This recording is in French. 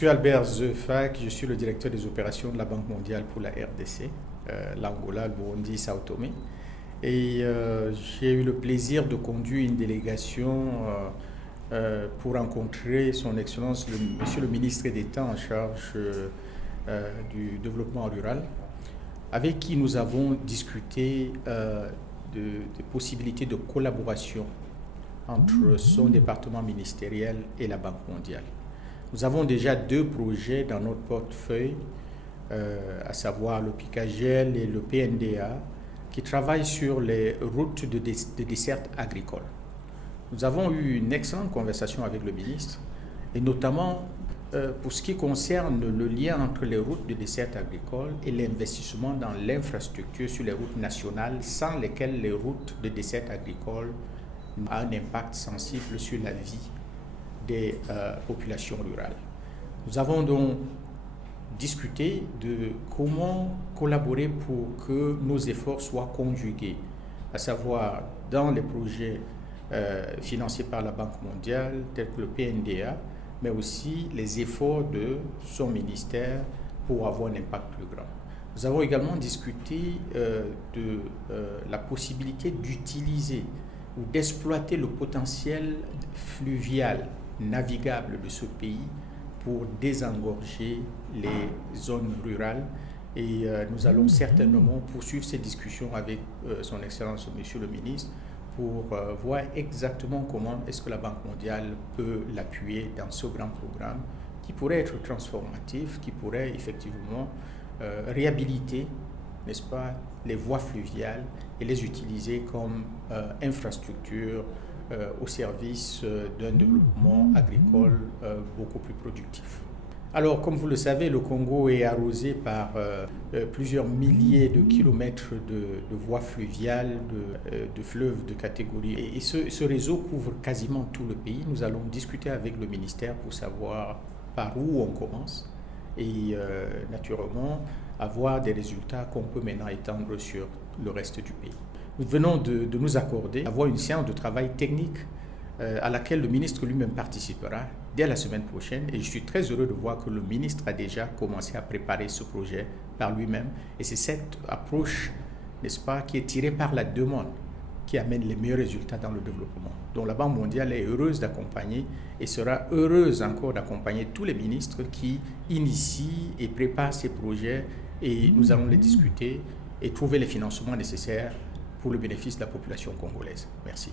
suis Albert Zeufak, je suis le directeur des opérations de la Banque mondiale pour la RDC, l'Angola, le Burundi, Sao Tomé. Et j'ai eu le plaisir de conduire une délégation pour rencontrer son Excellence, Monsieur le ministre d'État en charge du développement rural, avec qui nous avons discuté des possibilités de collaboration entre son département ministériel et la Banque mondiale. Nous avons déjà 2 projets dans notre portefeuille, à savoir le PICAGEL et le PNDA, qui travaillent sur les routes de desserte agricole. Nous avons eu une excellente conversation avec le ministre, et notamment pour ce qui concerne le lien entre les routes de desserte agricole et l'investissement dans l'infrastructure sur les routes nationales, sans lesquelles les routes de desserte agricole ont un impact sensible sur la vie des populations rurales. Nous avons donc discuté de comment collaborer pour que nos efforts soient conjugués, à savoir dans les projets financés par la Banque mondiale, tels que le PNDA, mais aussi les efforts de son ministère pour avoir un impact plus grand. Nous avons également discuté de la possibilité d'utiliser ou d'exploiter le potentiel fluvial, navigable de ce pays pour désengorger les zones rurales. Et nous allons certainement poursuivre ces discussions avec son Excellence, Monsieur le ministre, pour voir exactement comment est-ce que la Banque mondiale peut l'appuyer dans ce grand programme qui pourrait être transformatif, qui pourrait effectivement réhabiliter, n'est-ce pas, les voies fluviales et les utiliser comme infrastructure au service d'un développement agricole beaucoup plus productif. Alors, comme vous le savez, le Congo est arrosé par plusieurs milliers de kilomètres de voies fluviales, de fleuves de catégorie. Et ce réseau couvre quasiment tout le pays. Nous allons discuter avec le ministère pour savoir par où on commence et naturellement avoir des résultats qu'on peut maintenant étendre sur le reste du pays. Nous venons de nous accorder à avoir une séance de travail technique à laquelle le ministre lui-même participera dès la semaine prochaine. Et je suis très heureux de voir que le ministre a déjà commencé à préparer ce projet par lui-même. Et c'est cette approche, n'est-ce pas, qui est tirée par la demande qui amène les meilleurs résultats dans le développement. Donc la Banque mondiale est heureuse d'accompagner et sera heureuse encore d'accompagner tous les ministres qui initient et préparent ces projets, et nous allons les discuter et trouver les financements nécessaires pour le bénéfice de la population congolaise. Merci.